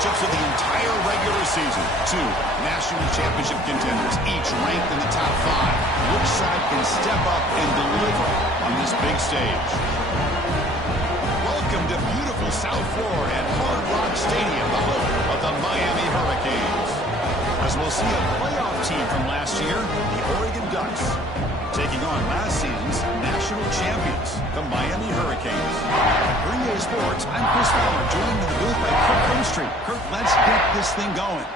matchups of the entire regular season. Two national championship contenders, each ranked in the top 5. Which side can step up and deliver on this big stage? Welcome to beautiful South Florida at Hard Rock Stadium, the home of the Miami Hurricanes. As we'll see a playoff team from last year, the Oregon Ducks, taking on last season's national champions, the Miami Hurricanes. Green Day Sports, I'm Chris Fowler, joined in the booth by Kirk Hemstreet. Kirk, let's get this thing going.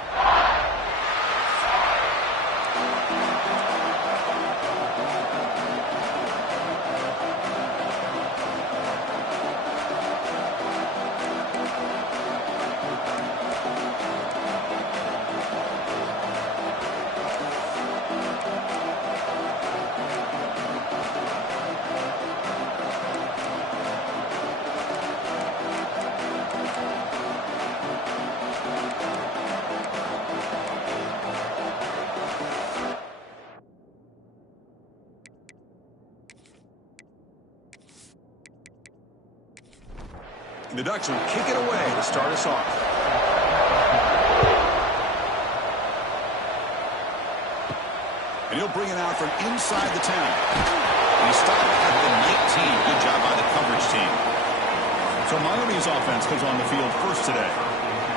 The Ducks will kick it away to start us off. And he'll bring it out from inside the 10. And he stopped at the 19. Good job by the coverage team. So Miami's offense comes on the field first today.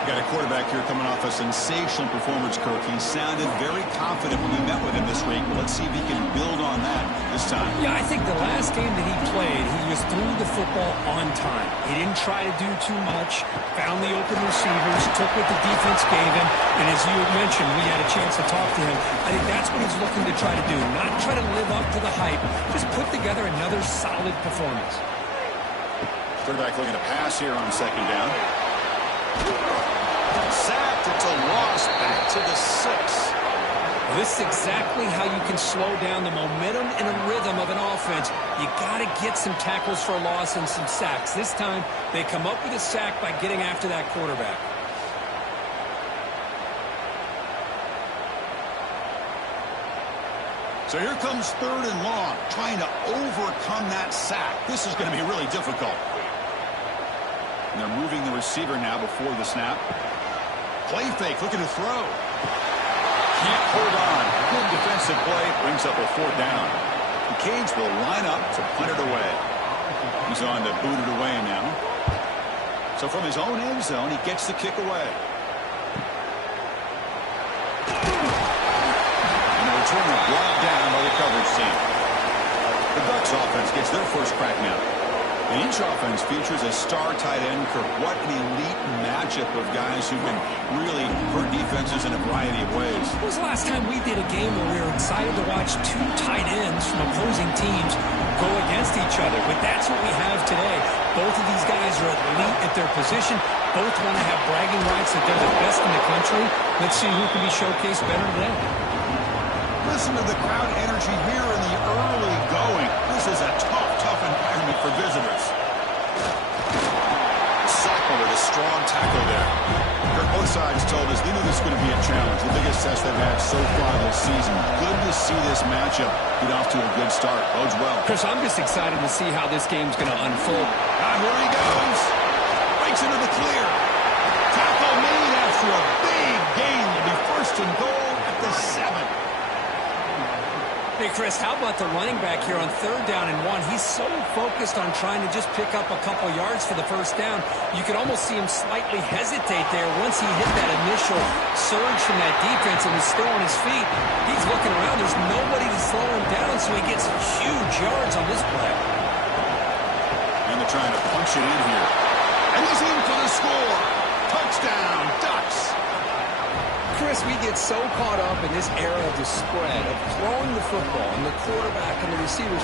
Got a quarterback here coming off a sensational performance, Kirk. He sounded very confident when we met with him this week. Let's see if he can build on that this time. Yeah, I think the last game that he played, he just threw the football on time. He didn't try to do too much, found the open receivers, took what the defense gave him, and as you had mentioned, we had a chance to talk to him. I think that's what he's looking to try to do, not try to live up to the hype, just put together another solid performance. Quarterback looking to pass here on second down. Sacked, it's a loss, back to the 6. This is exactly how you can slow down the momentum and a rhythm of an offense. You got to get some tackles for a loss and some sacks. This time, they come up with a sack by getting after that quarterback. So here comes 3rd and long, trying to overcome that sack. This is going to be really difficult. And they're moving the receiver now before the snap. Play fake, looking to throw. Can't hold on. Good defensive play, brings up a 4th down. The Canes will line up to punt it away. He's on to boot it away now. So from his own end zone, he gets the kick away. And the return is brought down by the coverage team. The Ducks offense gets their first crack now. And each offense features a star tight end. Kirk, what an elite matchup of guys who can really hurt defenses in a variety of ways. When was the last time we did a game where we were excited to watch 2 tight ends from opposing teams go against each other? But that's what we have today. Both of these guys are elite at their position. Both want to have bragging rights that they're the best in the country. Let's see who can be showcased better today. Listen to the crowd energy here in the early going. This is a tough environment for visitors. Sacco with a strong tackle there. Both sides told us they knew this was going to be a challenge, the biggest test they've had so far this season. Good to see this matchup get off to a good start. Bodes well. Chris, I'm just excited to see how this game's going to unfold. And here he goes. Breaks into the clear. Tackle made after a big gain. Will be 1st and goal at the 7. Hey, Chris, how about the running back here on 3rd down and 1? He's so focused on trying to just pick up a couple yards for the 1st down. You could almost see him slightly hesitate there once he hit that initial surge from that defense and is still on his feet. He's looking around. There's nobody to slow him down, so he gets huge yards on this play. And they're trying to punch it in here. And he's in for the score. Touchdown, Ducks. Chris, we get so caught up in this era of the spread, of throwing the football and the quarterback and the receivers.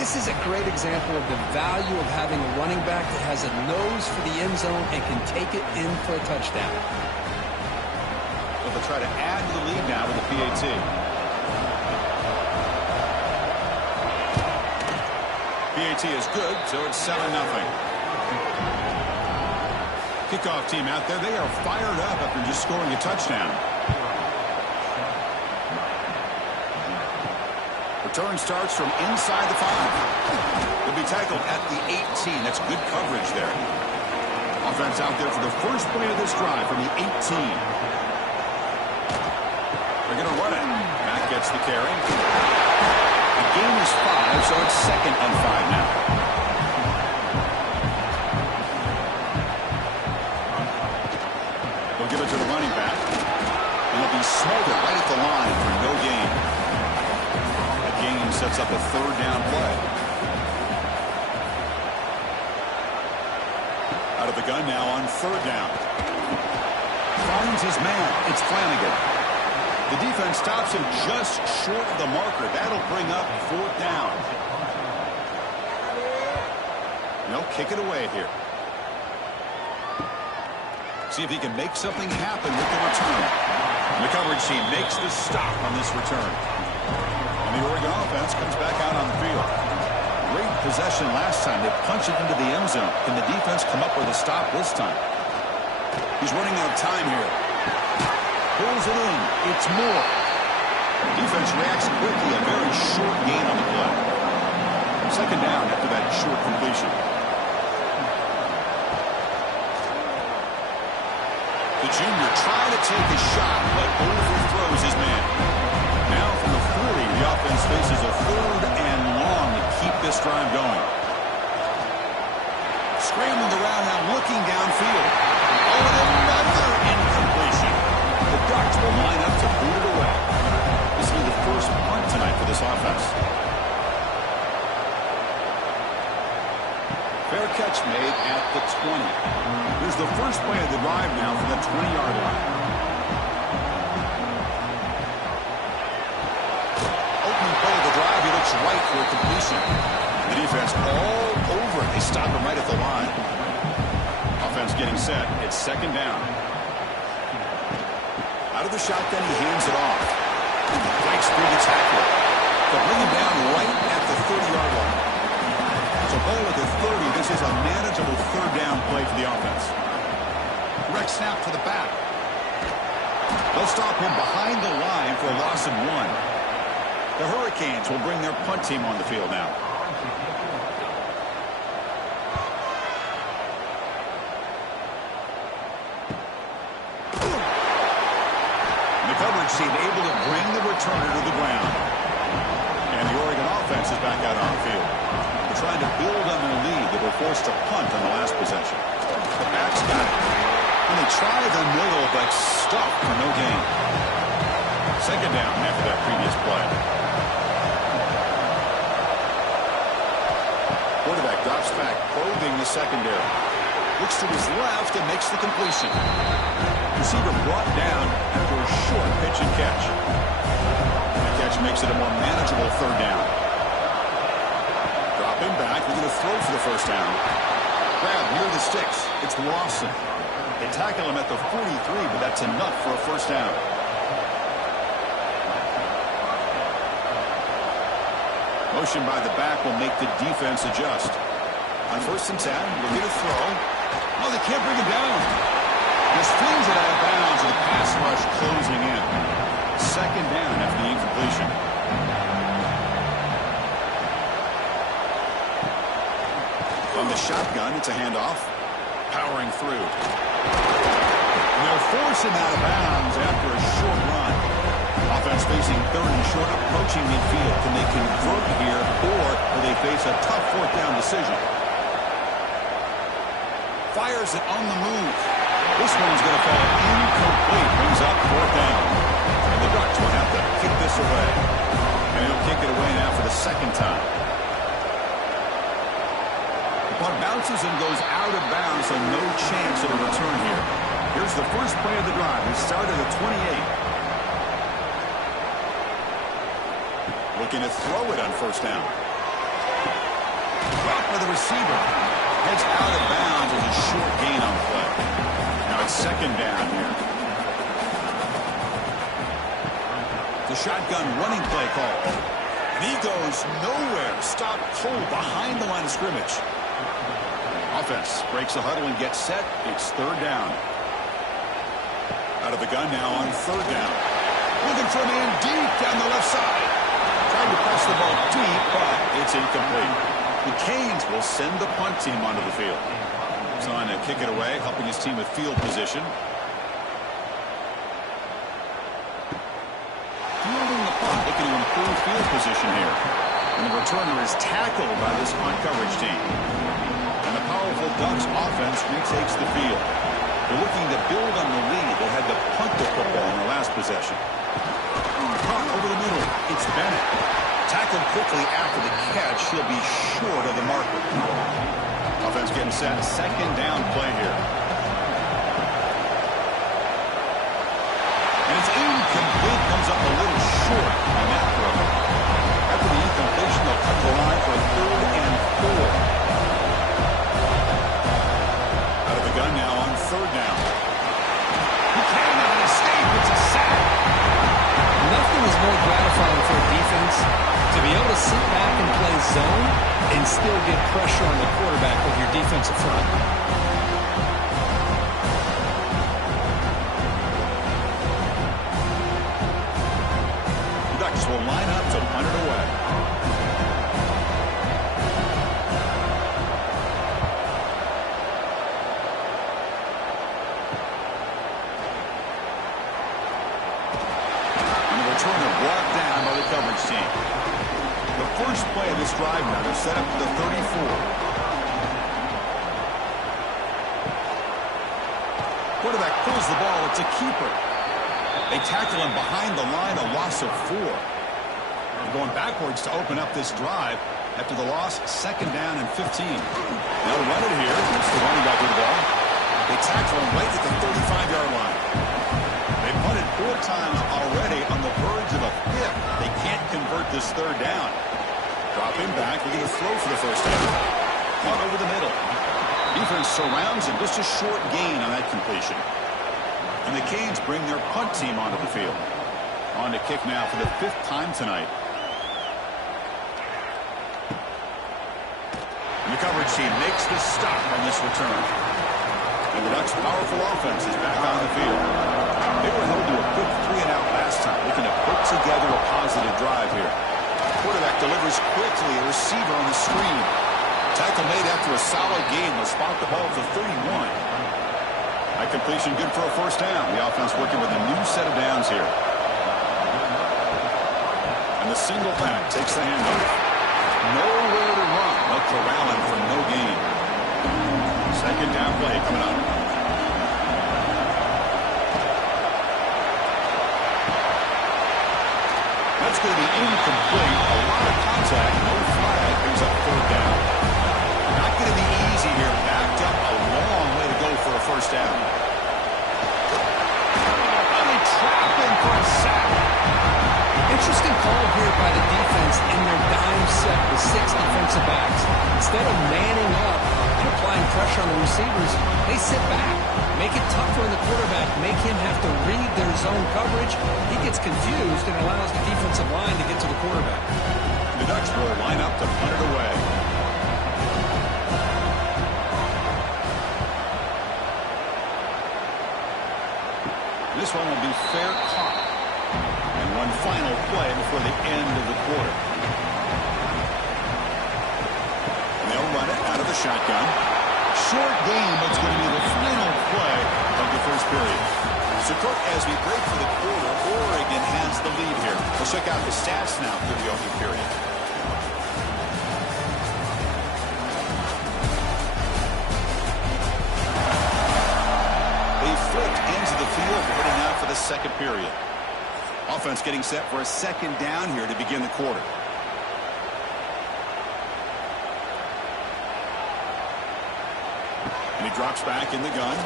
This is a great example of the value of having a running back that has a nose for the end zone and can take it in for a touchdown. Well, they'll try to add to the lead now with the PAT. PAT is good, so it's 7-0. Kickoff team out there, they are fired up after just scoring a touchdown. Return starts from inside the 5. He'll be tackled at the 18. That's good coverage there. Offense out there for the first play of this drive from the 18. They're going to run it. Matt gets the carry. The game is 5, so it's 2nd and 5 now. They'll give it to the running back. And he'll be smothered right at the line for no gain. That gain sets up a 3rd down play. Out of the gun now on 3rd down. Finds his man. It's Flanagan. The defense stops him just short of the marker. That'll bring up 4th down. They'll kick it away here. See if he can make something happen with the return. And the coverage team makes the stop on this return. And the Oregon offense comes back out on the field. Great possession last time. They punch it into the end zone. Can the defense come up with a stop this time? He's running out of time here. Pulls it in. It's Moore. The defense reacts quickly. A very short gain on the play. 2nd down after that short completion. The junior trying to take a shot, but overthrows his man. Now from the 40, the offense faces a 3rd and long to keep this drive going. Scrambling around now, looking downfield. Oh, and another incompletion. The Ducks will line up to boot it away. This will be the first punt tonight for this offense. Fair catch made at the 20. Here's the first play of the drive now from the 20-yard line. Opening play of the drive, he looks right for a completion. The defense all over it. They stop him right at the line. Offense getting set. It's 2nd down. Out of the shotgun, he hands it off. Breaks through the tackle. They'll bring him down right at the 30-yard line. So ball at the 30. This is a manageable 3rd down play for the offense. Direct snap to the back. They'll stop him behind the line for a loss of 1. The Hurricanes will bring their punt team on the field now. The coverage team able to bring the returner to the ground. And the Oregon offense is back out on the field. They're trying to build on their lead. They were forced to punt on the last possession. The backs got it. And they try the middle, but stuck for no gain. 2nd down after that previous play. Quarterback drops back, probing the secondary. Looks to his left and makes the completion. Receiver brought down after a short pitch and catch. The catch makes it a more manageable 3rd down. Dropping back, we're going to throw for the 1st down. Grab near the sticks. It's Lawson. They tackle him at the 43, but that's enough for a 1st down. Motion by the back will make the defense adjust. On 1st and 10, we'll get a throw. Oh, they can't bring him down. Just flings it out of bounds with a pass rush closing in. 2nd down after the incompletion. On the shotgun, it's a handoff. Powering through. And they're forcing out of bounds after a short run. Offense facing 3rd and short, approaching midfield. Can they convert here, or will they face a tough 4th down decision? Fires it on the move. This one's going to fall incomplete. Brings up 4th down. And the Ducks will have to kick this away. And he'll kick it away now for the 2nd time. The punt bounces and goes out of bounds, so no chance of a return here. Here's the first play of the drive. They start at the 28. Looking to throw it on 1st down. Drop by the receiver. Heads out of bounds with a short gain on the play. Now it's 2nd down here. The shotgun running play call. And he goes nowhere. Stopped cold behind the line of scrimmage. Offense breaks the huddle and gets set. It's 3rd down. Out of the gun now on 3rd down. Looking for a man deep down the left side. Trying to press the ball deep, but it's incomplete. The Canes will send the punt team onto the field. Moves on to kick it away, helping his team with field position. Fielding the punt, looking to improve field position here. And the returner is tackled by this punt coverage team. And the powerful Ducks offense retakes the field. They're looking to build on the lead. They had to punt the football in their last possession. Punt over the middle. It's Bennett. Tackled quickly after the catch. He'll be short of the marker. Offense getting set. Second down play here. And it's incomplete. Comes up a little short on that throw. After the incompletion, they'll cut the line for a 3rd and 4. Out of the gun now on 3rd down. He cannot escape. It's a sack. Nothing is more gratifying for a defense to be able to sit back and play zone and still get pressure on the quarterback with your defensive front. The Ducks will line up to punt it away. Returner brought down by the coverage team. The first play of this drive now, they're set up to the 34. Quarterback pulls the ball. It's a keeper. They tackle him behind the line, a loss of 4. They're going backwards to open up this drive after the loss, 2nd down and 15. They'll run it here. It's the running back with the ball. They tackle him right at the 35-yard line. They punted 4 times already on the verge of a 5th. They can't convert this 3rd down. Drop him back. We're going to throw for the first down. Punt over the middle. Defense surrounds him. Just a short gain on that completion. And the Canes bring their punt team onto the field. On to kick now for the 5th time tonight. And the coverage team makes the stop on this return. And the Ducks' powerful offense is back on the field. They were held to a quick 3-and-out last time, looking to put together a positive drive here. Quarterback delivers quickly, a receiver on the screen. Tackle made after a solid gain. They'll spot the ball for 31. That completion good for a first down. The offense working with a new set of downs here. And the single back takes the handoff. Nowhere to run. They'll corral him for no gain. 2nd down play coming up. That's going to be incomplete. A lot of contact. No flag. Brings up 3rd down. Not going to be easy here. Backed up a long way to go for a first down. And they trap him for a sack. Interesting call here by the defense in their dime set with 6 defensive backs. Instead of manning up and applying pressure on the receivers, they sit back, make it tougher on the quarterback, make him have to read their zone coverage. He gets confused and allows the defensive line to get to the quarterback. The Ducks will line up to punt it away. This one will be fair caught. And one final play before the end of the quarter. And they'll run it out of the shotgun. Short game, but it's going to be the final play of the first period. So, Kirk, as we break for the quarter, Oregon has the lead here. We'll check out the stats now through the opening period. They flipped into the field, heading out for the 2nd period. Offense getting set for a 2nd down here to begin the quarter. And he drops back in the gun.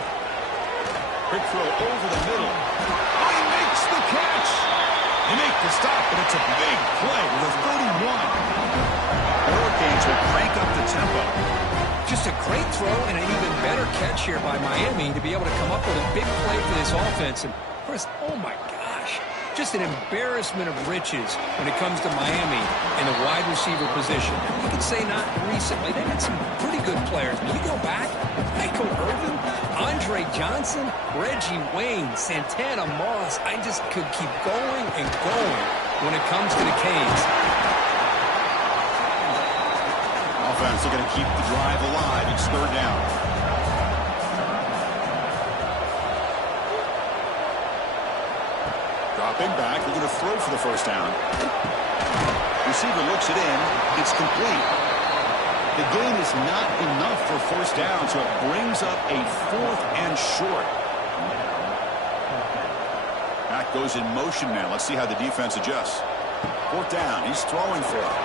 Quick throw over the middle. Oh, he makes the catch. They make the stop, but it's a big play with a 31. Hurricanes will crank up the tempo. Just a great throw and an even better catch here by Miami to be able to come up with a big play for this offense. And, of course, oh, my gosh. Just an embarrassment of riches when it comes to Miami in the wide receiver position. You could say not recently. They had some pretty good players. But you go back, Michael Irvin, Andre Johnson, Reggie Wayne, Santana Moss. I just could keep going and going when it comes to the Canes. Offense looking to keep the drive alive. It's 3rd down. Dropping back, looking to throw for the first down. Receiver looks it in. It's complete. The gain is not enough for first down, so it brings up a 4th and short. Back goes in motion now. Let's see how the defense adjusts. 4th down. He's throwing for it.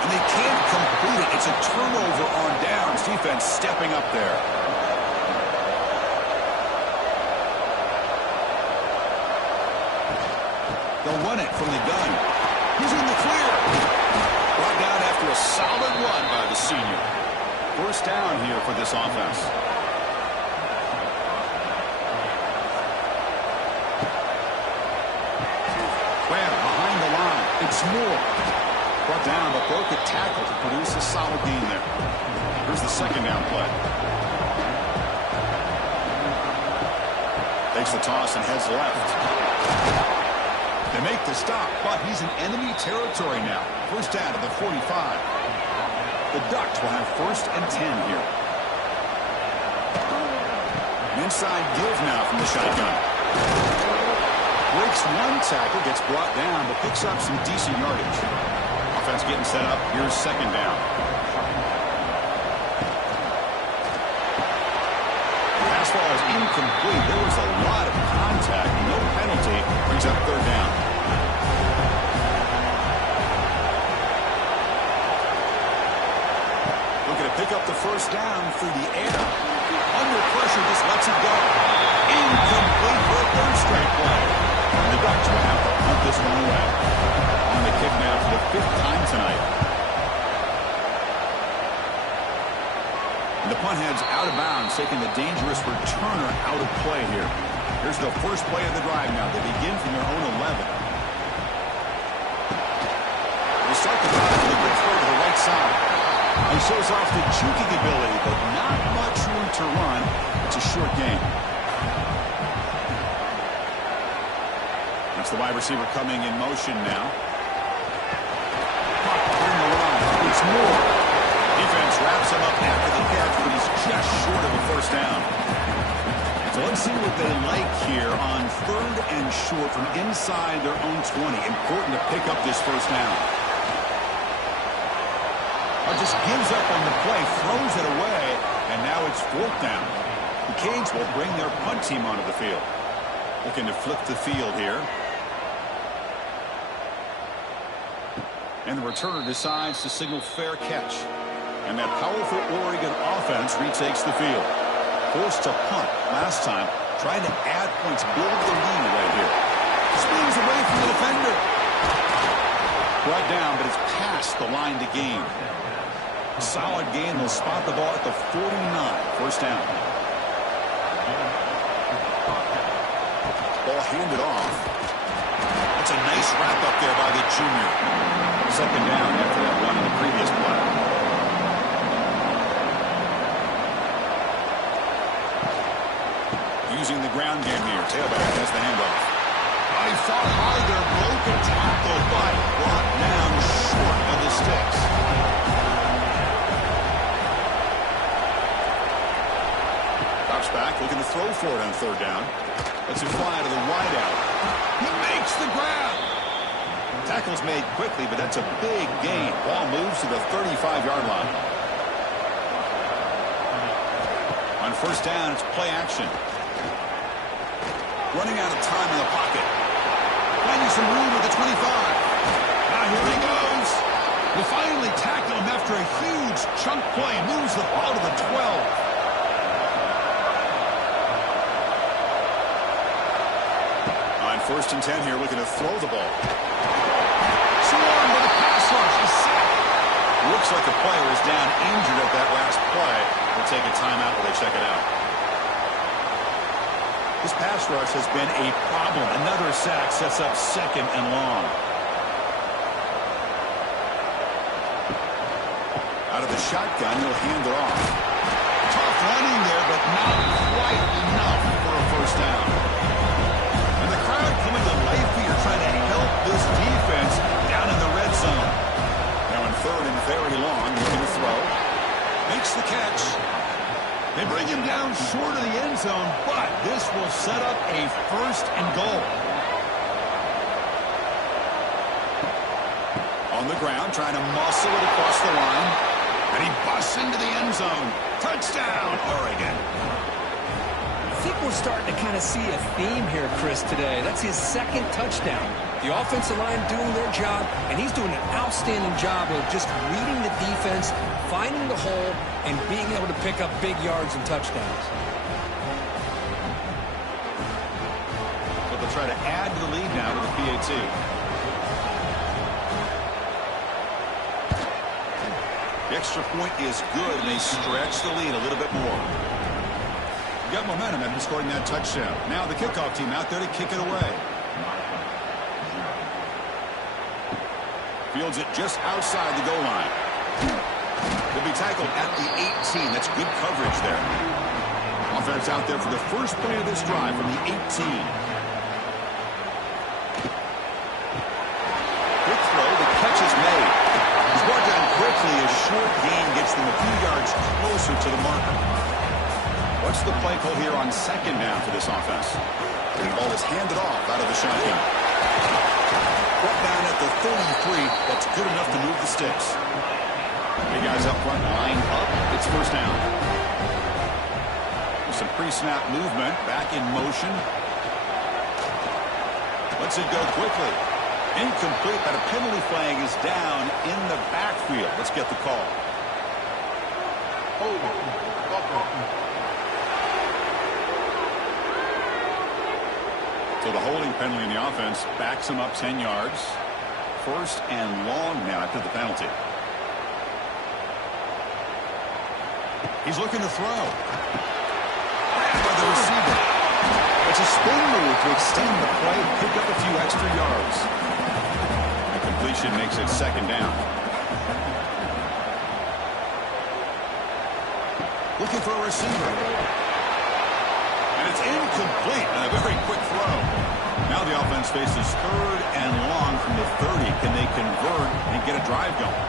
And they can't complete it. It's a turnover on downs. Defense stepping up there. They'll run it from the gun. He's in the clear. Brought down after a solid run by the senior. First down here for this offense. Webb behind the line. It's Moore. Brought down, but broke a tackle to produce a solid gain there. Here's the second down play. Takes the toss and heads left. They make the stop, but he's in enemy territory now. First down to the 45. The Ducks will have 1st and 10 here. An inside give now from the shotgun. Breaks one tackle, gets brought down, but picks up some decent yardage. Offense getting set up. Here's second down. Pass ball is incomplete. There was a lot of contact. No penalty. Brings up third down. Looking to pick up the first down through the air. Under pressure, just lets it go. Incomplete for a 3rd straight play. And the Ducks will have to punt this one away. On the kick now for the 5th time tonight. And the punt heads out of bounds, taking the dangerous returner out of play here. Here's the first play of the drive now. They begin from their own 11. They start the drive with a good throw to the right side. He shows off the juking ability, but not much room to run. It's a short game. That's the wide receiver coming in motion now. Behind the line. It's Moore. Defense wraps him up after the catch, but he's just short of a first down. So let's see what they like here on 3rd and short from inside their own 20. Important to pick up this first down. Just gives up on the play, throws it away, and now it's 4th down. The Canes will bring their punt team onto the field. Looking to flip the field here. And the returner decides to signal fair catch. And that powerful Oregon offense retakes the field. Forced to punt last time, trying to add points, build the lead right here. Spins away from the defender. Brought down, but it's past the line to gain. Solid gain. They'll spot the ball at the 49. First down. Ball handed off. That's a nice wrap up there by the junior. Second down after that run in the previous play. Using the ground game here. Tailback has the handoff. He fought hard there. Broke a tackle, but brought down short of the sticks. Drops back, looking to throw for it on 3rd down. Lets it fly to the wideout. He makes the grab. Tackle's made quickly, but that's a big gain. Ball moves to the 35-yard line. On first down, it's play action. Running out of time in the pocket. Finding some room at the 25. Now here he goes. They finally tackle him after a huge chunk play. Moves the ball to the 12. First and 10 here, looking to throw the ball. Swarm with a pass rush. He's sacked. Looks like the player is down injured at that last play. They'll take a timeout while they check it out. This pass rush has been a problem. Another sack sets up 2nd and long. Out of the shotgun, he'll hand it off. Tough running there, but not quite enough for a first down. Coming to life here, trying to help this defense down in the red zone. Now in 3rd and very long, looking to throw. Makes the catch. They bring him down short of the end zone, but this will set up a 1st and goal. the ground, trying to muscle it across the line. And he busts into the end zone. Touchdown, Oregon. I think we're starting to kind of see a theme here, Chris, today. That's his second touchdown. The offensive line doing their job, and he's doing an outstanding job of just reading the defense, finding the hole, and being able to pick up big yards and touchdowns. So they'll try to add to the lead now with the PAT. The extra point is good, and they stretch the lead a little bit more. You got momentum after scoring that touchdown. Now the kickoff team out there to kick it away. Fields it just outside the goal line. He'll be tackled at the 18. That's good coverage there. Offense out there for the first play of this drive from the 18. Quick throw. The catch is made. He's brought down quickly. A short gain gets them a few yards closer to the marker. What's the play call here on second down for this offense? The ball is handed off out of the shotgun. Brought down at the 33. That's good enough to move the sticks. Big guys up front lined up. It's first down. With some pre-snap movement. Back in motion. Lets it go quickly. Incomplete, but a penalty flag is down in the backfield. Let's get the call. So the holding penalty in the offense backs him up 10 yards. First and long now after the penalty. He's looking to throw. Grabbed by the receiver. It's a spin move to extend the play and pick up a few extra yards. The completion makes it second down. Looking for a receiver. And it's incomplete and a very quick throw. Now the offense faces third and long from the 30. Can they convert and get a drive going?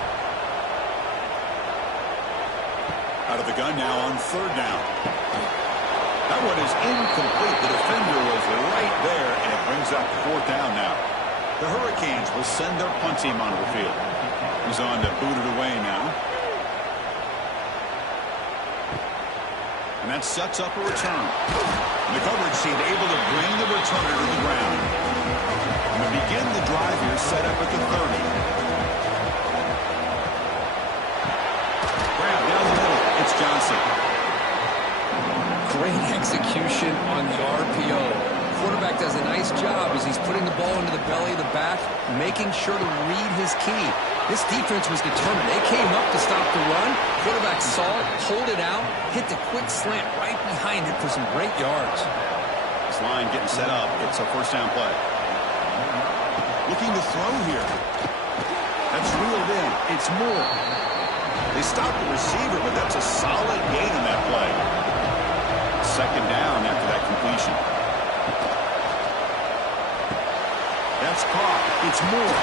Out of the gun now on third down. That one is incomplete. The defender was right there, and it brings up fourth down now. The Hurricanes will send their punt team onto the field. He's on to boot it away now. And that sets up a return. And the coverage team able to bring the returner to the ground. And to begin the drive here, set up at the 30. Grab down the middle. It's Johnson. Great execution on the RPO. Quarterback does a nice job as he's putting the ball into the belly of the back, making sure to read his key. This defense was determined. They came up to stop the run. Quarterback saw it, pulled it out, hit the quick slant right behind it for some great yards. This line getting set up. It's a first down play. Looking to throw here. That's reeled in. It's Moore. They stopped the receiver, but that's a solid gain on that play. Second down after that completion. That's caught. It's Moore.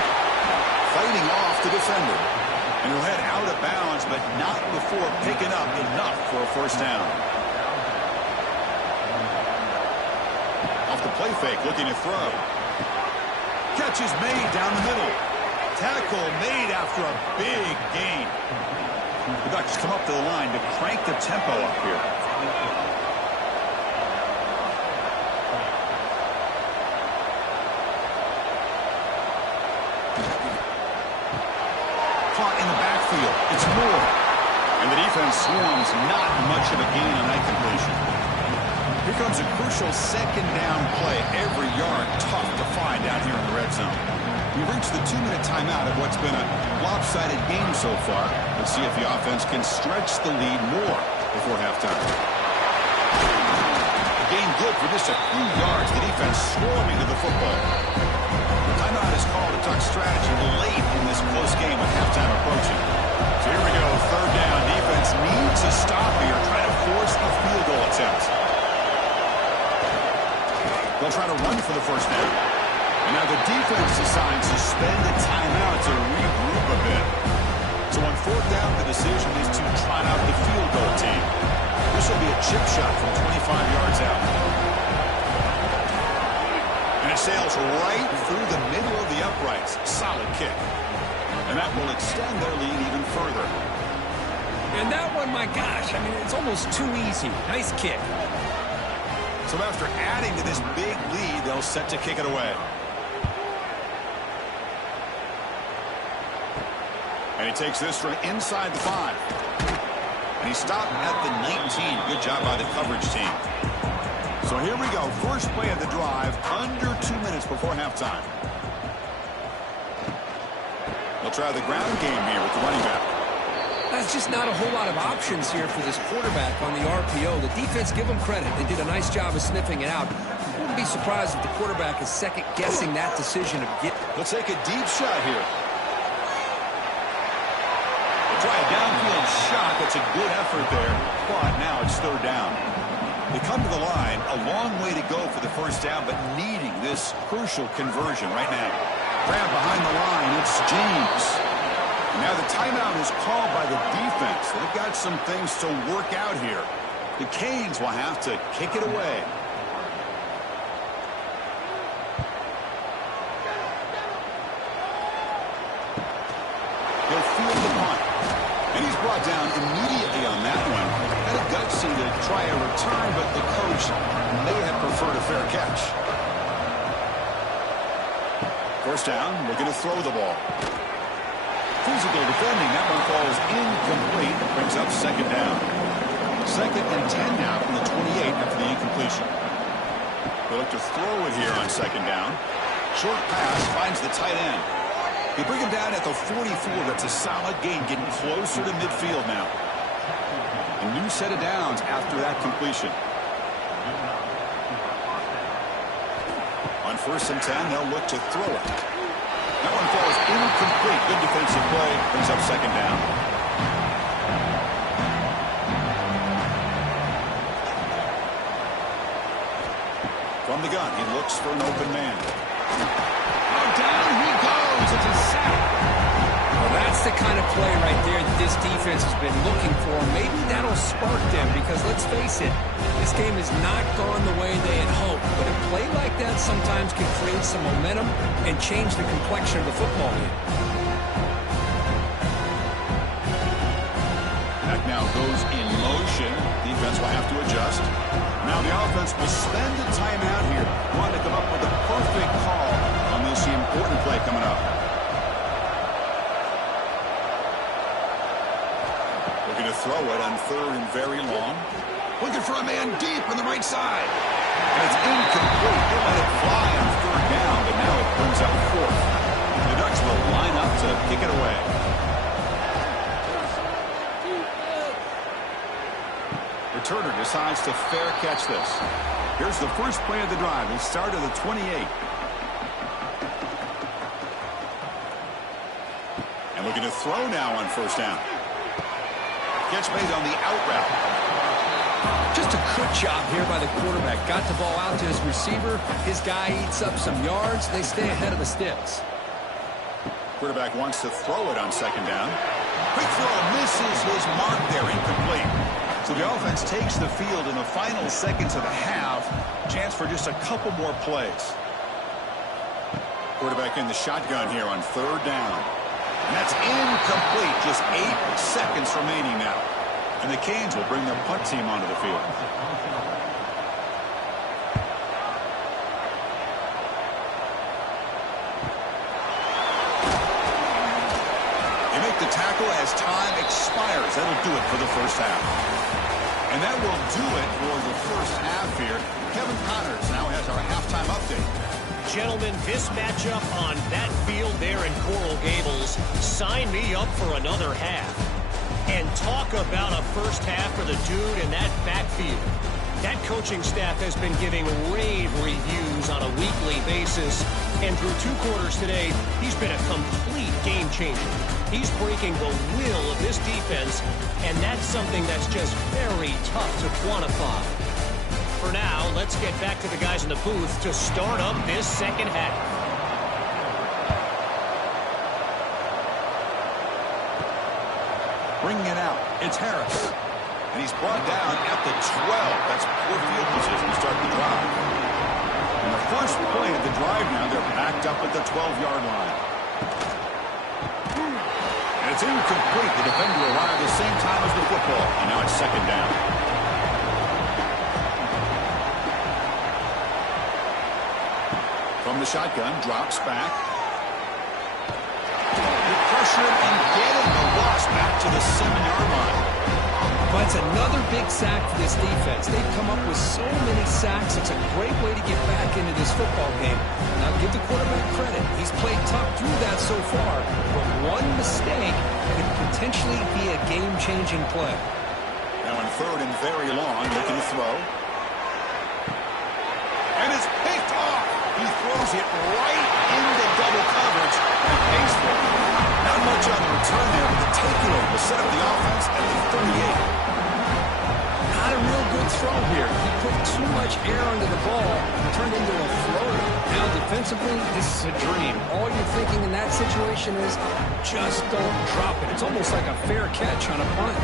Fighting off the defender. And he'll head out of bounds, but not before picking up enough for a first down. Off the play fake, looking to throw. Catch is made down the middle. Tackle made after a big gain. The Ducks come up to the line to crank the tempo up here. Caught in the backfield. It's Moore. And the defense swarms. Not much of a gain on that completion. Here comes a crucial second down play. Every yard tough to find out here in the red zone. We reached the 2-minute timeout of what's been a lopsided game so far. Let's see if the offense can stretch the lead more before halftime. A gain good for just a few yards. The defense swarming to the football. Timeout is called a Duck strategy late in this close game with halftime approaching. So here we go, third down. Defense needs a stop here, trying to force a field goal attempt. They'll try to run for the first down. And now the defense decides to spend a timeout to regroup a bit. So on fourth down, the decision is to try out the field goal team. This will be a chip shot from 25 yards out. And it sails right through the middle of the uprights. Solid kick. And that will extend their lead even further. And that one, my gosh, I mean, it's almost too easy. Nice kick. So after adding to this big lead, they'll set to kick it away. And he takes this from inside the 5. And he stopped at the 19. Good job by the coverage team. So here we go. First play of the drive, under 2 minutes before halftime. They'll try the ground game here with the running back. There's just not a whole lot of options here for this quarterback on the RPO. The defense, give them credit. They did a nice job of sniffing it out. Wouldn't be surprised if the quarterback is second-guessing that decision of get. Let's take a deep shot here. They'll try a downfield shot. That's a good effort there. But now it's third down. They come to the line, a long way to go for the first down, but needing this crucial conversion right now. Grab behind the line. It's James. Now the timeout is called by the defense. They've got some things to work out here. The Canes will have to kick it away. He'll field the punt. And he's brought down immediately on that one. Had a gutsy to try a return, but the coach may have preferred a fair catch. First down, looking to throw the ball. Physical defending. That one falls incomplete. Brings up second down. 2nd and 10 now from the 28 after the incompletion. They look to throw it here on second down. Short pass finds the tight end. They bring him down at the 44. That's a solid gain, getting closer to midfield now. A new set of downs after that completion. On 1st and 10, they'll look to throw it. That one falls incomplete. Good defensive play. Brings up second down. From the gun, he looks for an open man. Oh, down he goes. It's a sack. Well, that's the kind of play right there that this defense has been looking for. Maybe that'll spark them because, let's face it, this game has not gone the way they had hoped. But a play like that sometimes can create some momentum and change the complexion of the football game. That now goes in motion. Defense will have to adjust. Now the offense will spend a timeout here. Want to come up with a perfect call on this important play coming up. Looking to throw it on 3rd and very long. Looking for a man deep on the right side. And it's incomplete. They let it fly on 3rd down, but now it brings up 4th. The Ducks will line up to kick it away. Returner decides to fair catch this. Here's the first play of the drive. They start at the 28. And looking to throw now on 1st down. Catch made on the out route. Just a good job here by the quarterback. Got the ball out to his receiver. His guy eats up some yards. They stay ahead of the sticks. Quarterback wants to throw it on 2nd down. Quick throw misses his mark there. Incomplete. So the offense takes the field in the final seconds of the half. Chance for just a couple more plays. Quarterback in the shotgun here on 3rd down. And that's incomplete. Just 8 seconds remaining now. And the Canes will bring their punt team onto the field. They make the tackle as time expires. That'll do it for the first half. And that will do it for the first half here. Kevin Connors now has our halftime update. Gentlemen, this matchup on that field there in Coral Gables, sign me up for another half. And talk about a first half for the dude in that backfield. That coaching staff has been giving rave reviews on a weekly basis. And through 2 quarters today, he's been a complete game changer. He's breaking the will of this defense, and that's something that's just very tough to quantify. For now, let's get back to the guys in the booth to start up this second half. Bringing it out, it's Harris. And he's brought down at the 12. That's poor field position to start the drive. And the first play of the drive now, they're backed up at the 12-yard line. It's incomplete. The defender arrived the same time as the football, and now it's second down. From the shotgun, drops back. Pressure and getting the loss back to the 7-yard line. Well, it's another big sack for this defense. They've come up with so many sacks. It's a great way to get back into this football game. Now, give the quarterback credit. He's played tough through that so far, but one mistake could potentially be a game-changing play. Now in third and very long, looking to throw. And it's picked off. He throws it right into double coverage and pays for it. Not much on the return there, but the takeover will set up the offense at the 38. Not a real good throw here. He put too much air under the ball and turned into a floater. Now defensively, this is a dream. All you're thinking in that situation is just don't drop it. It's almost like a fair catch on a punt.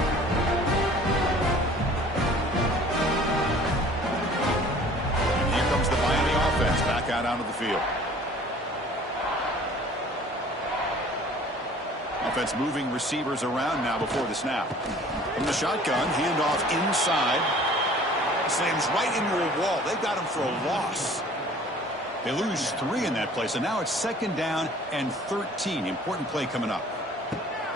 And here comes the Miami offense back out onto the field. Offense moving receivers around now before the snap. From the shotgun, handoff inside. Slams right into a wall. They've got him for a loss. They lose 3 in that play, so now it's second down and 13. Important play coming up.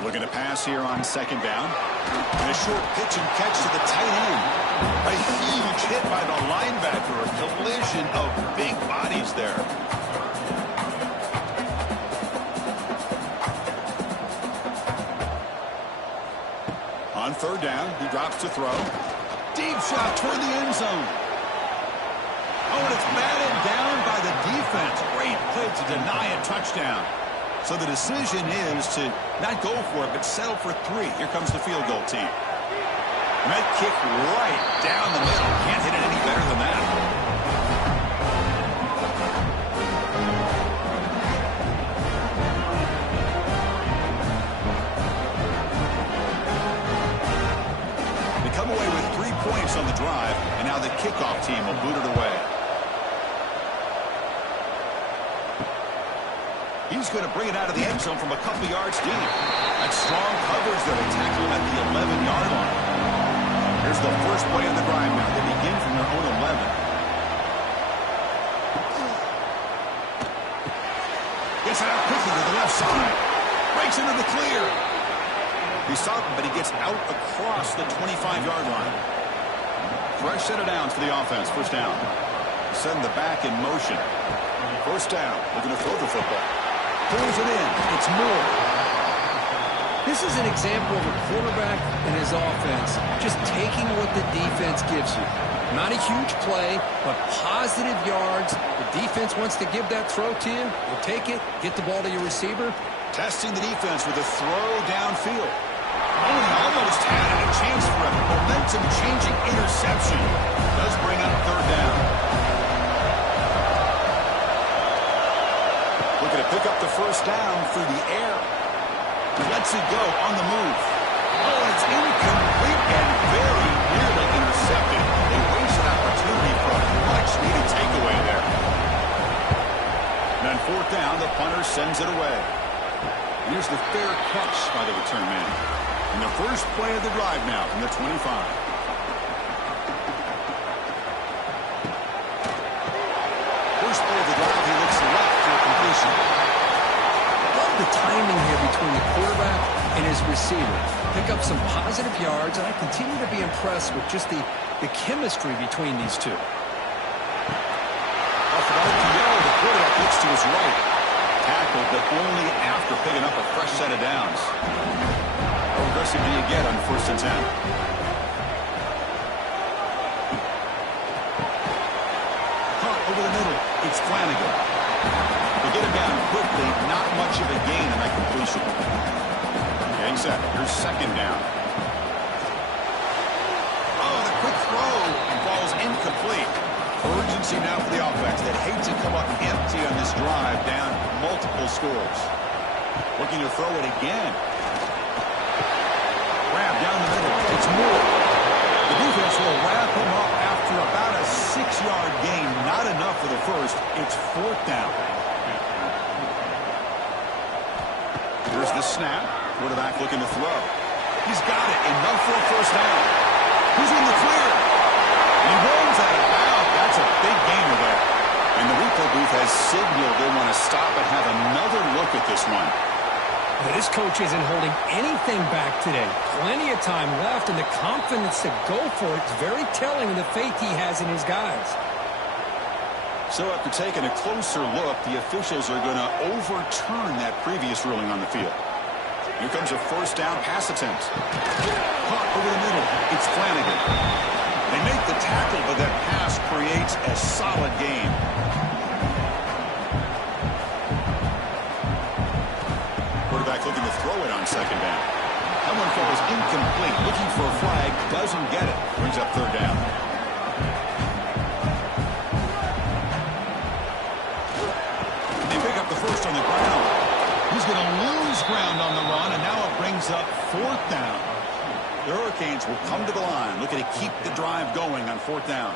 Looking to pass here on second down. And a short pitch and catch to the tight end. A huge hit by the linebacker. A collision of big bodies there. On third down, he drops to throw. Deep shot toward the end zone. Oh, and it's batted down by the defense. Great play to deny a touchdown. So the decision is to not go for it, but settle for 3. Here comes the field goal team. And that kick right down the middle. Can't hit it any better than that. Come away with 3 points on the drive, and now the kickoff team will boot it away. He's going to bring it out of the end zone from a couple yards deep. That's strong coverage there to tackle him at the 11-yard line. Here's the first play of the drive now. They begin from their own 11. Gets it out quickly to the left side. Breaks into the clear. He stopped him, but he gets out across the 25-yard line. Fresh set of downs for the offense. First down. Send the back in motion. First down. Looking to throw the football. Pulls it in. It's Moore. This is an example of a quarterback and his offense just taking what the defense gives you. Not a huge play, but positive yards. The defense wants to give that throw to you. You'll take it, get the ball to your receiver. Testing the defense with a throw downfield. Oh, he almost had a chance for a momentum-changing interception. Does bring up third down. Looking to pick up the first down through the air. Lets it go on the move. Oh, and it's incomplete and very nearly intercepted. A wasted opportunity for a much-needed takeaway there. And on fourth down, the punter sends it away. Here's the fair catch by the return man. And the first play of the drive now from the 25. First play of the drive, he looks left for a completion. Love the timing here between the quarterback and his receiver. Pick up some positive yards, and I continue to be impressed with just the chemistry between these two. Off the RPO, the quarterback looks to his right. Tackled, but only after picking up a fresh set of downs. How aggressive do you get on first and 10? Caught over the middle. It's Flanagan. They get him down quickly. Not much of a gain in that completion. Getting set. Here's second down. Oh, the quick throw falls incomplete. Urgency now for the offense. They'd hate to come up empty on this drive, down multiple scores. Looking to throw it again. Grab down the middle. It's Moore. The defense will wrap him up after about a 6-yard gain. Not enough for the first. It's fourth down. Here's the snap. Quarterback looking to throw. He's got it. Enough for a first down. Who's in the clear? He rolls out of bounds. That's a big gainer there. And the replay booth has signaled they want to stop and have another look at this one. But this coach isn't holding anything back today. Plenty of time left, and the confidence to go for it is very telling of the faith he has in his guys. So after taking a closer look, the officials are going to overturn that previous ruling on the field. Here comes a first down pass attempt. Caught over the middle. It's Flanagan. They make the tackle, but that pass creates a solid gain. Quarterback looking to throw it on second down. That one falls incomplete. Looking for a flag. Doesn't get it. Brings up third down. They pick up the first on the ground. He's going to lose ground on the run, and now it brings up fourth down. The Hurricanes will come to the line, looking to keep the drive going on fourth down.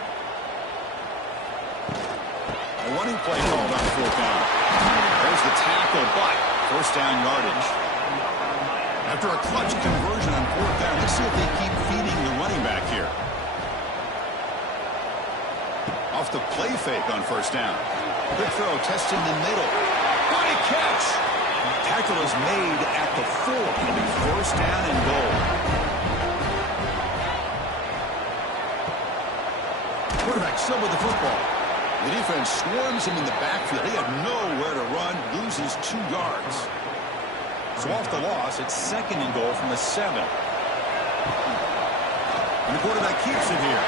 A running play called on fourth down. There's the tackle, but first down yardage. After a clutch conversion on fourth down, let's see if they keep feeding the running back here. Off the play fake on first down. Quick throw, testing the middle. What a catch! Tackle is made at the 4. It'll be first down and goal. Quarterback still with the football. The defense swarms him in the backfield. He had nowhere to run, loses 2 yards. So off the loss, it's second and goal from the 7. And the quarterback keeps it here.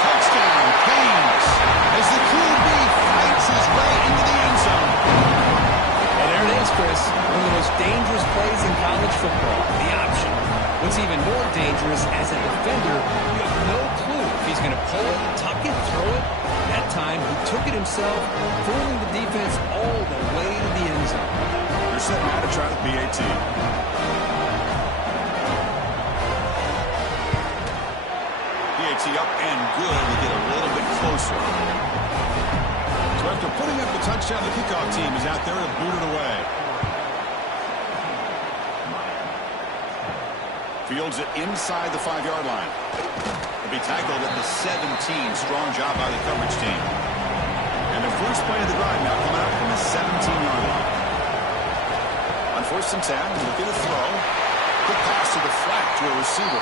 Touchdown, Canes, as the QB fights his way into the end zone. Well, there it is, Chris. One of the most dangerous plays in college football, the option. What's even more dangerous, as a defender, you have no clue if he's going to pull it, tuck it, throw it. That time, he took it himself, fooling the defense all the way to the end zone. They're setting out to try the PAT. PAT up and good. We get a little bit closer. So after putting up the touchdown, the kickoff team is out there to boot it away. Fields it inside the 5-yard line. He'll be tackled at the 17. Strong job by the coverage team. And the first play of the drive now coming out from the 17-yard line. On first and 10, looking to throw. Quick pass to the flat to a receiver.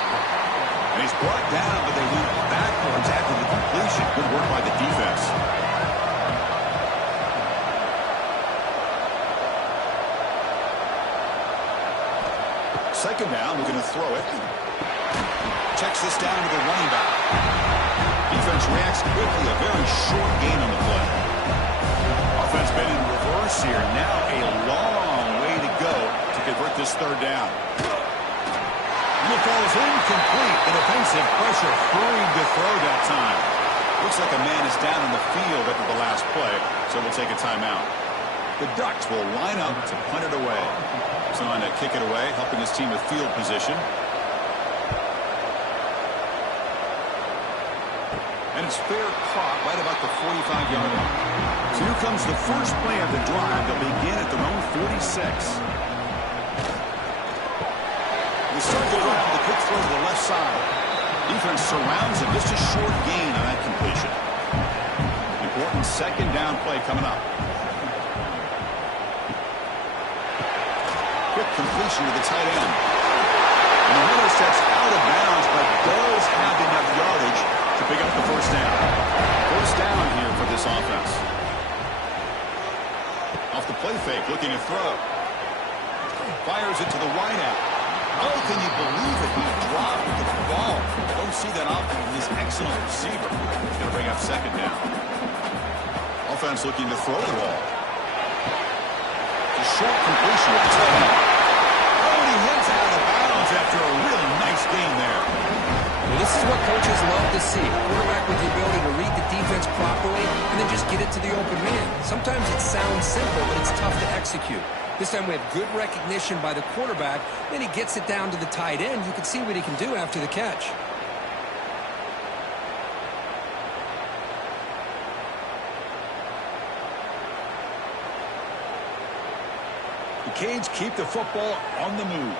And he's brought down, but they went backwards after the completion. Good work by the defense. Second down, looking to throw it. Checks this down to the running back. Defense reacts quickly, a very short gain on the play. Offense been in reverse here. Now a long way to go to convert this third down. And it falls incomplete. The defensive pressure hurried the throw that time. Looks like a man is down on the field after the last play, so we'll take a timeout. The Ducks will line up to punt it away. So on to kick it away, helping his team with field position. And it's fair caught right about the 45-yard line. So here comes the first play of the drive. They'll begin at their own 46. They start the drive with a quick throw to the left side. Defense surrounds him. Just a short gain on that completion. Important second down play coming up. Quick completion to the tight end. And the runner steps out of bounds, but does have enough yardage to pick up the first down. First down here for this offense. Off the play fake, looking to throw. Fires it to the wideout. Oh, can you believe it? He dropped the ball. Don't see that often from this excellent receiver. He's going to bring up second down. Offense looking to throw the ball. A short completion at the tight end. Oh, and he heads out of bounds after a really nice game there. Well, this is what coaches love to see. A quarterback with the ability to read the defense properly and then just get it to the open man. Sometimes it sounds simple, but it's tough to execute. This time we have good recognition by the quarterback. Then he gets it down to the tight end. You can see what he can do after the catch. The Canes keep the football on the move.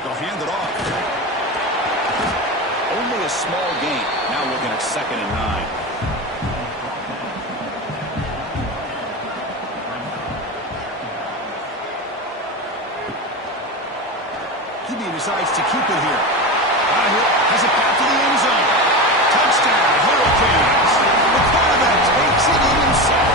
They'll hand it off. Only a small gain. Now looking at 2nd and 9. QB decides to keep it here. Has it back to the end zone. Touchdown, Hurricanes. The quarterback takes it in himself.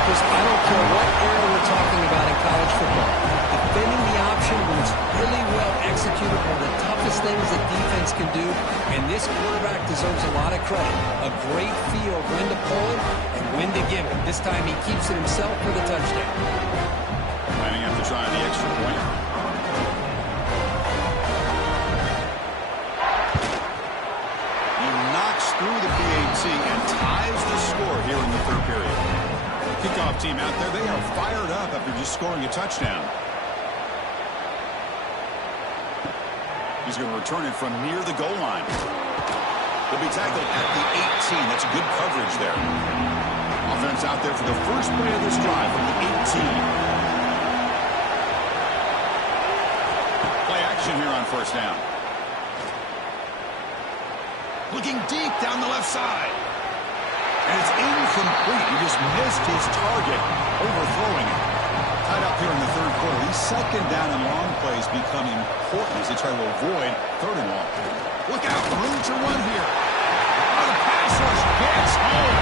Because I don't care what era we're talking about in college football. Defending the option when it's really well executed, one of the toughest things that defense can do, and this quarterback deserves a lot of credit. A great feel of when to pull it and when to give it. This time he keeps it himself for the touchdown. Lining up to try the extra point. He knocks through the PAT and ties the score here in the 3rd period. The kickoff team out there, they are fired up after just scoring a touchdown. He's going to return it from near the goal line. He'll be tackled at the 18. That's good coverage there. Offense out there for the first play of this drive from the 18. Play action here on 1st down. Looking deep down the left side. And it's incomplete. He just missed his target, overthrowing it. Tied up here in the 3rd quarter. These 2nd down and long plays become important as they try to avoid 3rd and long. Look out, room to run here. Oh, the pass rush gets home.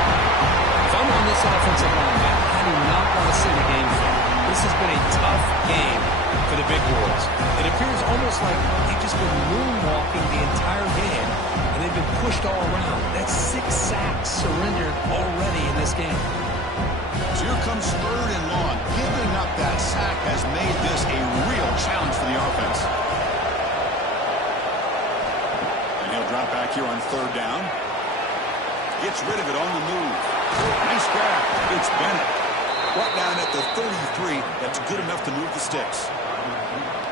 If I'm on this offensive line, man, I do not want to see the game film. This has been a tough game for the big boys. It appears almost like they've just been moonwalking the entire game, and they've been pushed all around. That's 6 sacks surrendered already in this game. So here comes 3rd and long. Giving up that sack has made this a real challenge for the offense. And he'll drop back here on 3rd down. Gets rid of it on the move. Nice grab. It's Bennett. Brought down at the 33. That's good enough to move the sticks.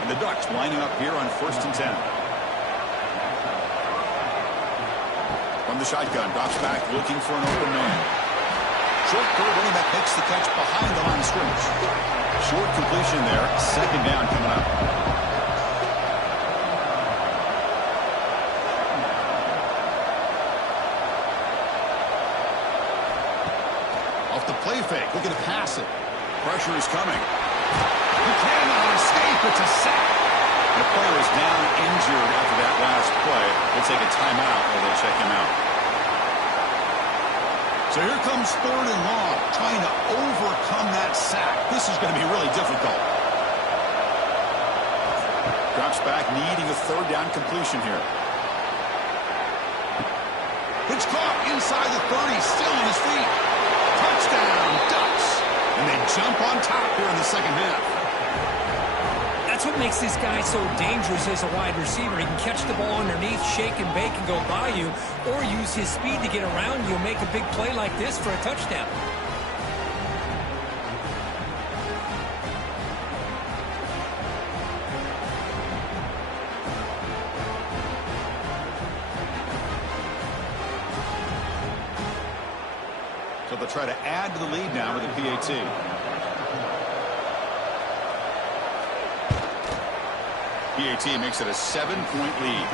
And the Ducks lining up here on 1st and 10. From the shotgun, drops back looking for an open man. Short throw, running back makes the catch behind the line of scrimmage. Short completion there. 2nd down coming up. Off the play fake, looking to pass it. Pressure is coming. He cannot escape. It's a sack. The player is down injured after that last play. They'll take a timeout while they check him out. So here comes 3rd and long, trying to overcome that sack. This is going to be really difficult. Drops back, needing a 3rd down completion here. It's caught inside the 30, still on his feet. Touchdown, Ducks. And they jump on top here in the 2nd half. That's what makes this guy so dangerous as a wide receiver. He can catch the ball underneath, shake and bake, and go by you, or use his speed to get around you and make a big play like this for a touchdown. So they'll try to add to the lead now with the PAT. PAT makes it a 7-point lead.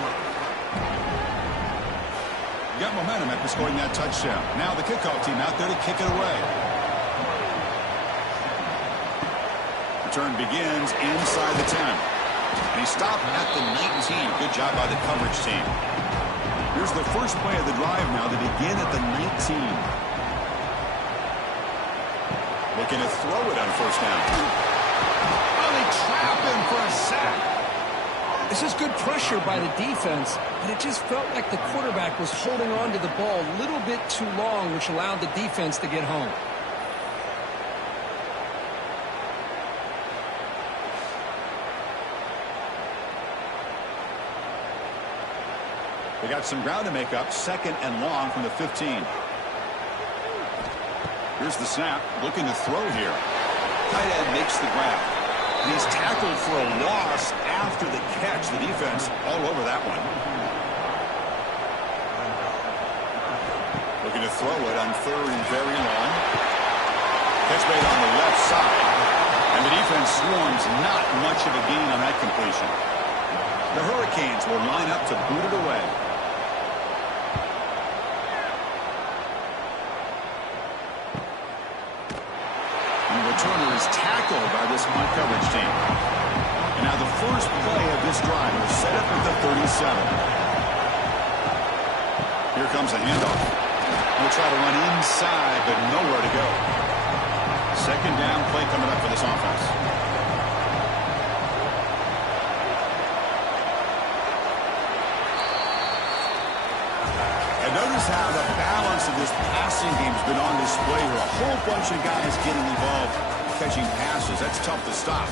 Got momentum after scoring that touchdown. Now the kickoff team out there to kick it away. Return begins inside the 10. And he stopped at the 19. Good job by the coverage team. Here's the first play of the drive now to begin at the 19. Looking to throw it on 1st down. Oh, they trap him for a sack. This is good pressure by the defense, but it just felt like the quarterback was holding on to the ball a little bit too long, which allowed the defense to get home. They got some ground to make up. 2nd and long from the 15. Here's the snap. Looking to throw here. Tight end makes the grab. And he's tackled for a loss after the catch. The defense all over that one. Looking to throw it on third and very long. Catch made on the left side. And the defense swarms, not much of a gain on that completion. The Hurricanes will line up to boot it away. And the returner is tackled by this punt coverage team. And now the first play of this drive will set up at the 37. Here comes a handoff. We'll try to run inside, but nowhere to go. Second down play coming up for this offense. And notice how the balance of this passing game has been on display here. A whole bunch of guys getting involved catching passes. That's tough to stop.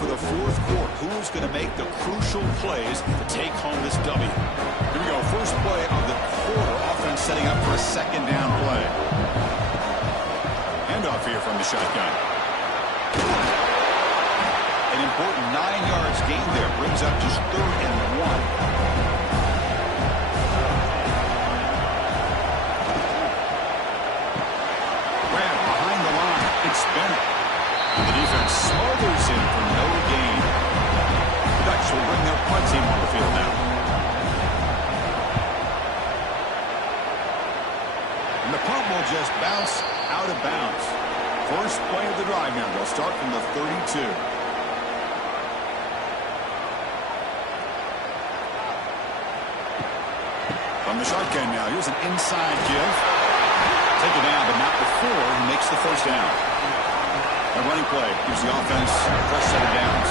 For the fourth quarter, who's going to make the crucial plays to take home this W? Here we go. First play of the quarter. Offense setting up for a second down play. Handoff here from the shotgun. An important 9 yards gain there. Brings up just 3rd and 1. Grab behind the line. It's Bennett. And the defense smothers him for no gain. The Ducks will bring their punt team on the field now. And the punt will just bounce out of bounds. First play of the drive now. They'll start from the 32. From the shotgun now. Here's an inside give. Take it down, but not before he makes the first down. A running play gives the offense a fresh set of downs.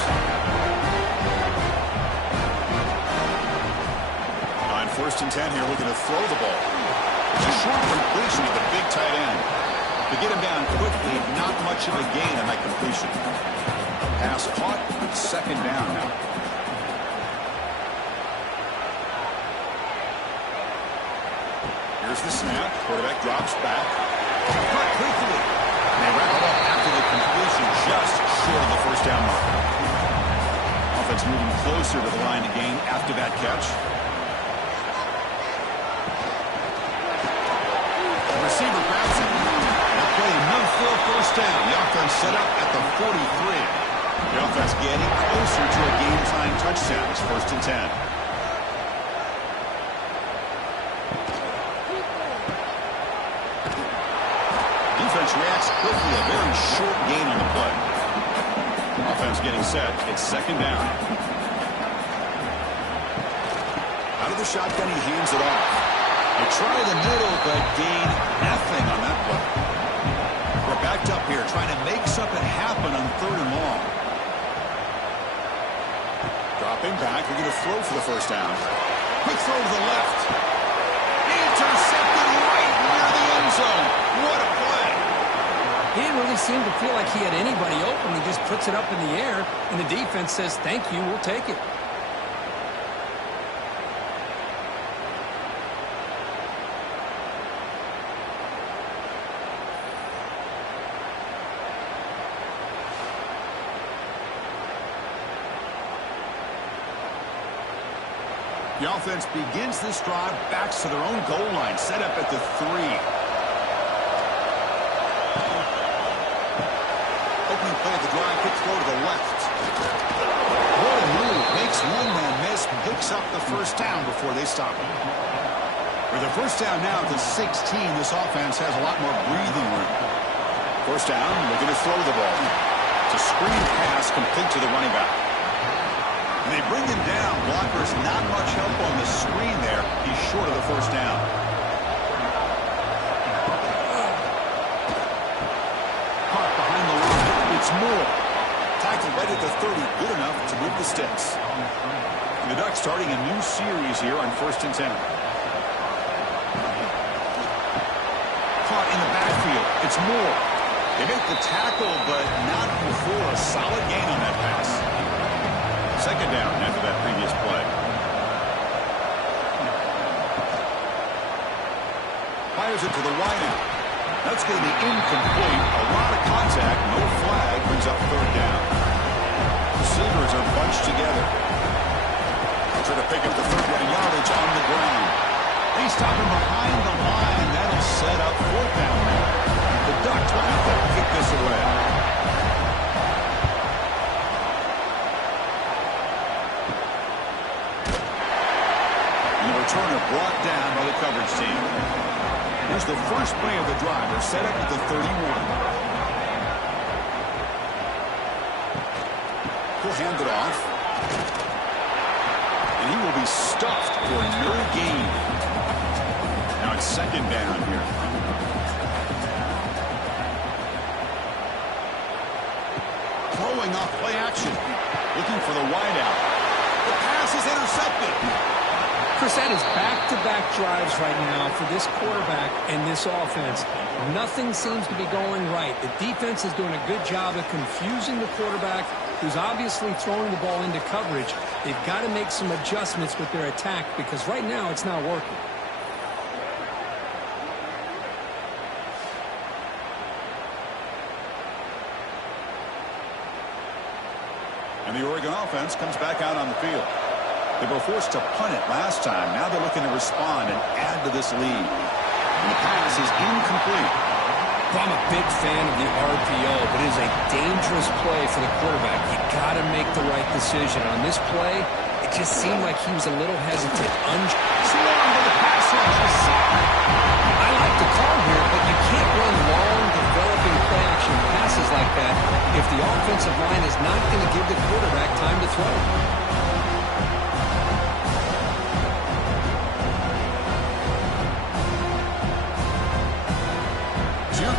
On 1st and 10 here, looking to throw the ball. It's a short completion to the big tight end. To get him down quickly, not much of a gain on that completion. Pass caught, second down now. Here's the snap. Quarterback drops back. Caught quickly. And they wrap it up after the completion, just short of the first down mark. Offense moving closer to the line to gain after that catch. The receiver grabs it. They're playing no-frill first down. The offense set up at the 43. The offense getting closer to a game-time touchdown. It's 1st and 10. Defense reacts quickly, a very short gain on the play. Offense getting set. It's second down. Out of the shotgun, he hands it off. They try the middle, but gain nothing on that play. We're backed up here, trying to make something happen on 3rd and long. Dropping back, we're going to throw for the first down. Quick throw to the left. Intercepted right near the end zone. What a play. He didn't really seem to feel like he had anybody open. He just puts it up in the air, and the defense says, thank you, we'll take it. The offense begins this drive, backs to their own goal line, set up at the 3. Opening play of the drive, quick throw to the left. What a move. Makes one man miss, picks up the first down before they stop him. With a first down now at the 16, this offense has a lot more breathing room. First down, looking to throw the ball. It's a screen pass complete to the running back. And they bring him down. Blockers not much help on the screen there. He's short of the first down. Caught behind the line. It's Moore. Tackled right at the 30. Good enough to move the sticks. And the Ducks starting a new series here on 1st and 10. Caught in the backfield. It's Moore. They make the tackle, but not before a solid gain on that pass. Second down after that previous play. Fires it to the wideout. That's going to be incomplete. A lot of contact, no flag, brings up 3rd down. Receivers are bunched together. Try to pick up the third down yardage on the ground. They stop him behind the line. That'll set up fourth down there. The Ducks will have to kick this away. And the returner brought down by the coverage team. Here's the first play of the drive. They're set up at the 31. He'll hand it off. And he will be stuffed for no gain. Now it's second down here. Throwing off play action. Looking for the wideout. The pass is intercepted. Chris, that is back-to-back drives right now for this quarterback and this offense. Nothing seems to be going right. The defense is doing a good job of confusing the quarterback, who's obviously throwing the ball into coverage. They've got to make some adjustments with their attack because right now it's not working. And the Oregon offense comes back out on the field. They were forced to punt it last time. Now they're looking to respond and add to this lead. And the pass is incomplete. Well, I'm a big fan of the RPO, but it is a dangerous play for the quarterback. You got to make the right decision. On this play, it just seemed like he was a little hesitant. Swarmed by the pass rush. I like the call here, but you can't run long, developing play action passes like that if the offensive line is not going to give the quarterback time to throw.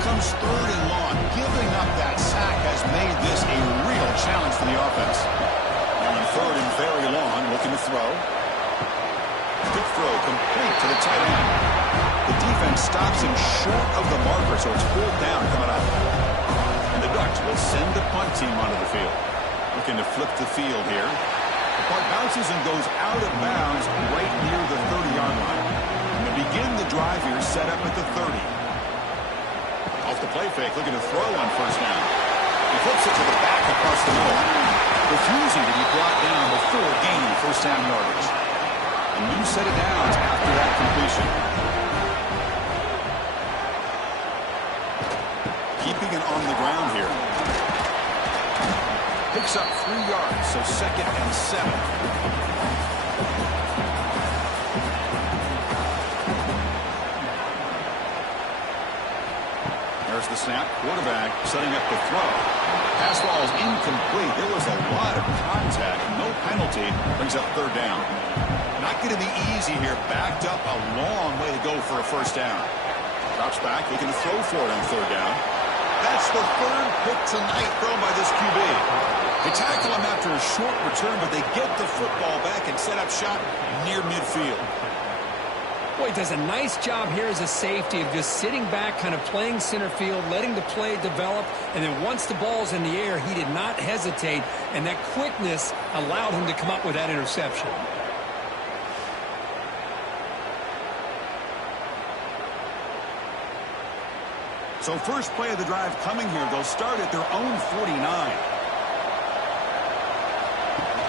Comes third and long. Giving up that sack has made this a real challenge for the offense. Now in third and very long, looking to throw. Quick throw complete to the tight end. The defense stops him short of the marker, so it's fourth down coming up. And the Ducks will send the punt team onto the field. Looking to flip the field here. The punt bounces and goes out of bounds right near the 30-yard line. And they begin the drive here, set up at the 30. Off the play fake, looking to throw on first down. He flips it to the back across the middle. Refusing to be brought down before gaining first down yardage. A new set of downs after that completion. Keeping it on the ground here. Picks up 3 yards, so second and 7. There's the snap. Quarterback setting up the throw. Pass ball is incomplete. There was a lot of contact. No penalty. Brings up third down. Not going to be easy here. Backed up a long way to go for a first down. Drops back. Looking to throw for it on third down. That's the third pick tonight thrown by this QB. They tackle him after a short return, but they get the football back and set up shop near midfield. Boy, he does a nice job here as a safety of just sitting back, kind of playing center field, letting the play develop, and then once the ball's in the air, he did not hesitate, and that quickness allowed him to come up with that interception. So first play of the drive coming here. They'll start at their own 49.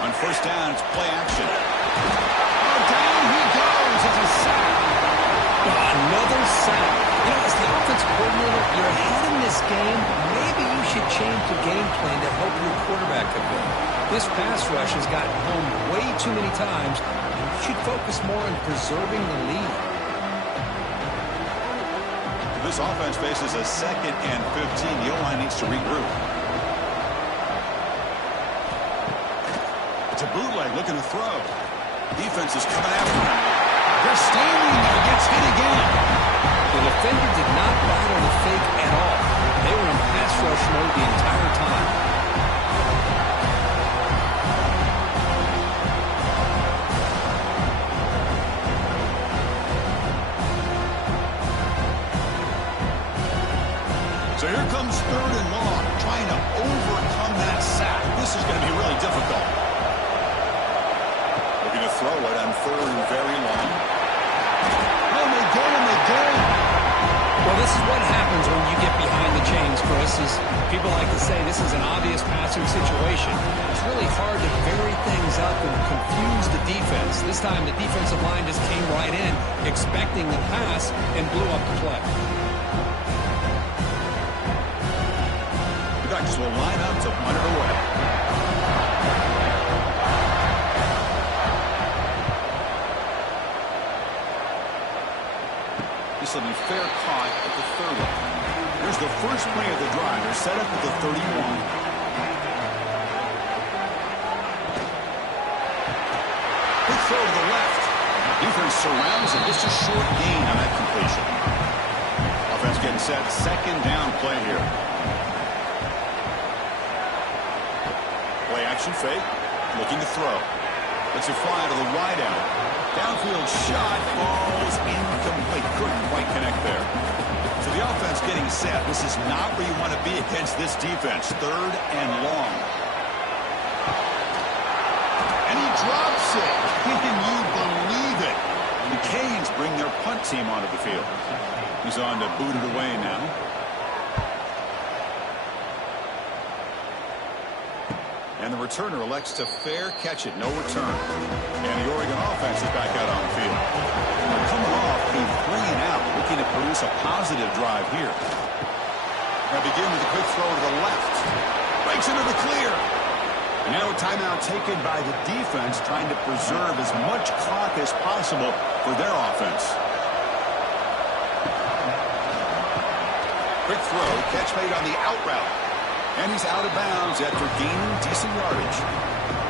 On first down, it's play action. Oh, down he goes. It's a sack. Another sack. You know, as the offensive coordinator, you're ahead in this game. Maybe you should change the game plan to help your quarterback a bit. This pass rush has gotten home way too many times, and you should focus more on preserving the lead. This offense faces a second and 15. The O-line needs to regroup. It's a bootleg looking to throw. Defense is coming after him. They're standing there. Gets hit again. The defender did not battle the fake at all. They were in pass rush mode the entire time. So here comes third and long, trying to overcome that sack. This is going to be really difficult. Looking to throw it on third and very long. Oh, they go and they go. Well, this is what happens when you get behind the chains, Chris. passes. People like to say this is an obvious passing situation. It's really hard to vary things up and confuse the defense. This time the defensive line just came right in, expecting the pass, and blew up the play. The Ducks will line up to punt it away. This will be fair caught at the 30. Here's the first play of the drive. They're set up at the 31. Quick throw to the left. Defense surrounds him. Just a short gain on that completion. Offense getting set. Second down play here. Play action fake. Looking to throw. Lets it fly to the wideout. Downfield shot falls incomplete. Couldn't quite connect there. So the offense getting set. This is not where you want to be against this defense. Third and long. And he drops it. Can you believe it? The Canes bring their punt team onto the field. He's on to boot it away now. And the returner elects to fair catch it. No return. And the Oregon offense is back out on the field. They're coming off a 3-and-out, looking to produce a positive drive here. Now begin with a quick throw to the left. Breaks into the clear. And now a timeout taken by the defense, trying to preserve as much clock as possible for their offense. Quick throw, catch made on the out route. And he's out of bounds after gaining decent yardage.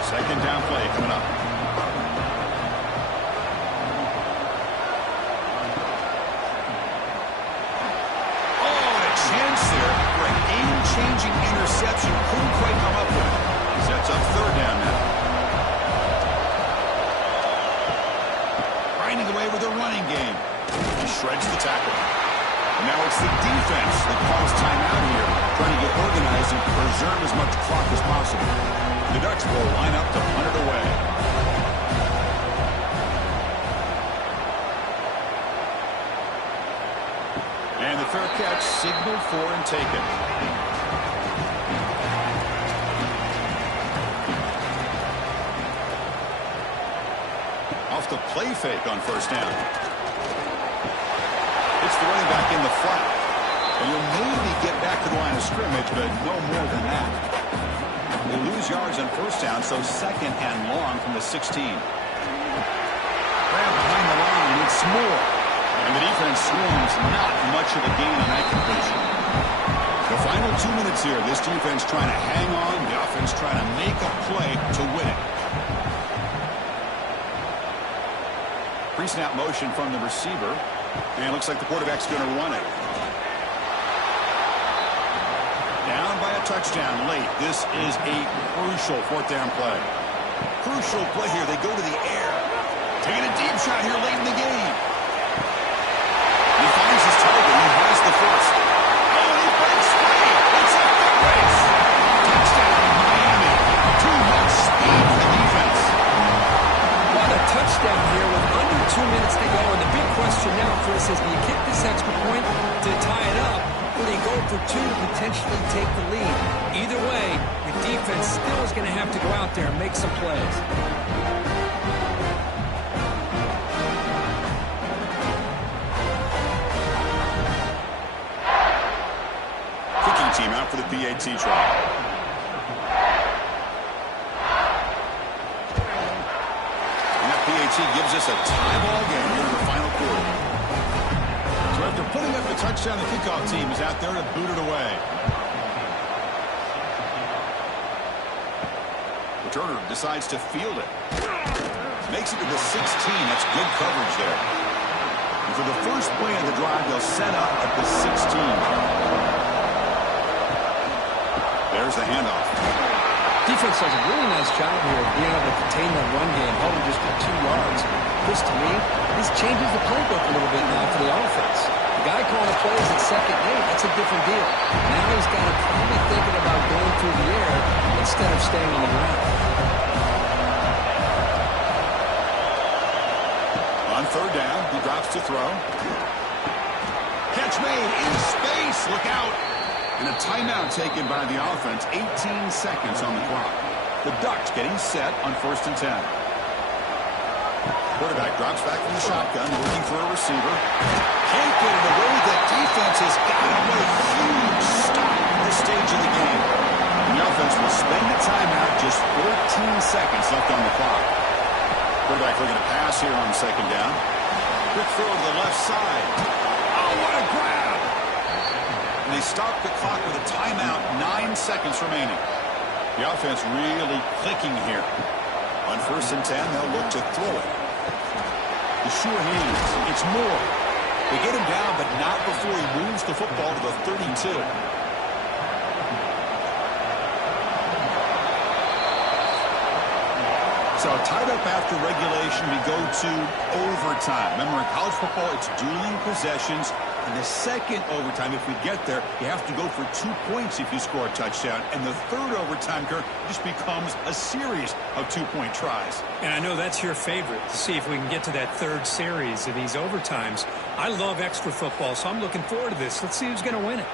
Second down play coming up. Oh, and a chance there for a game-changing interception. Couldn't quite come up with it. Sets up third down now. Grinding away with a running game. He shreds the tackle. Now it's the defense that calls timeout here, trying to get organized and preserve as much clock as possible. The Ducks will line up to punt it away. And the fair catch signaled for and taken. Off the play fake on first down. It's the running back in the flat. And he'll maybe get back to the line of scrimmage, but no more than that. They lose yards on first down, so second and long from the 16. Grab behind the line, it's more. And the defense swarms, not much of a gain on that completion. The final 2 minutes here, this defense trying to hang on, the offense trying to make a play to win it. Pre-snap motion from the receiver. And looks like the quarterback's going to run it. Down by a touchdown late. This is a crucial fourth down play. Crucial play here. They go to the air. Taking a deep shot here late in the game. He finds his target. He has the first. Oh, he breaks free. It's a foot race. Touchdown, Miami. Too much speed for the defense. What a touchdown here with under 2 minutes to go. And the big question now, Chris, is do you kick this extra point to tie it up, or do you go for two to potentially take the lead? Either way, your defense still is going to have to go out there and make some plays. Kicking team out for the PAT trial. Gives us a tie ball game here in the final quarter. So after putting up the touchdown, the kickoff team is out there to boot it away. Returner decides to field it. Makes it to the 16. That's good coverage there. And for the first play of the drive, they'll set up at the 16. There's the handoff. Defense does a really nice job here of being able to contain that run game, held him just for 2 yards. Chris, to me, this changes the playbook a little bit now for the offense. The guy calling plays at second and 8, that's a different deal. Now he's got to probably thinking about going through the air instead of staying on the ground. On third down, he drops to throw. Catch made in space. Look out. And a timeout taken by the offense. 18 seconds on the clock. The Ducks getting set on 1st and 10. Quarterback drops back from the shotgun, looking for a receiver. Can't get it away. The defense has got him with a huge stop at this stage of the game. And the offense will spend the timeout, just 14 seconds left on the clock. Quarterback looking to pass here on 2nd down. Quick throw to the left side. Oh, what a grab! And they stop the clock with a timeout, 9 seconds remaining. The offense really clicking here. On 1st and 10, they'll look to throw it. The sure hands. It's Moore. They get him down, but not before he moves the football to the 32. So tied up after regulation, we go to overtime. Remember, in college football, it's dueling possessions. And the second overtime, if we get there, you have to go for 2 points if you score a touchdown. And the third overtime, Kirk, just becomes a series of 2-point tries. And I know that's your favorite, to see if we can get to that third series of these overtimes. I love extra football, so I'm looking forward to this. Let's see who's going to win it.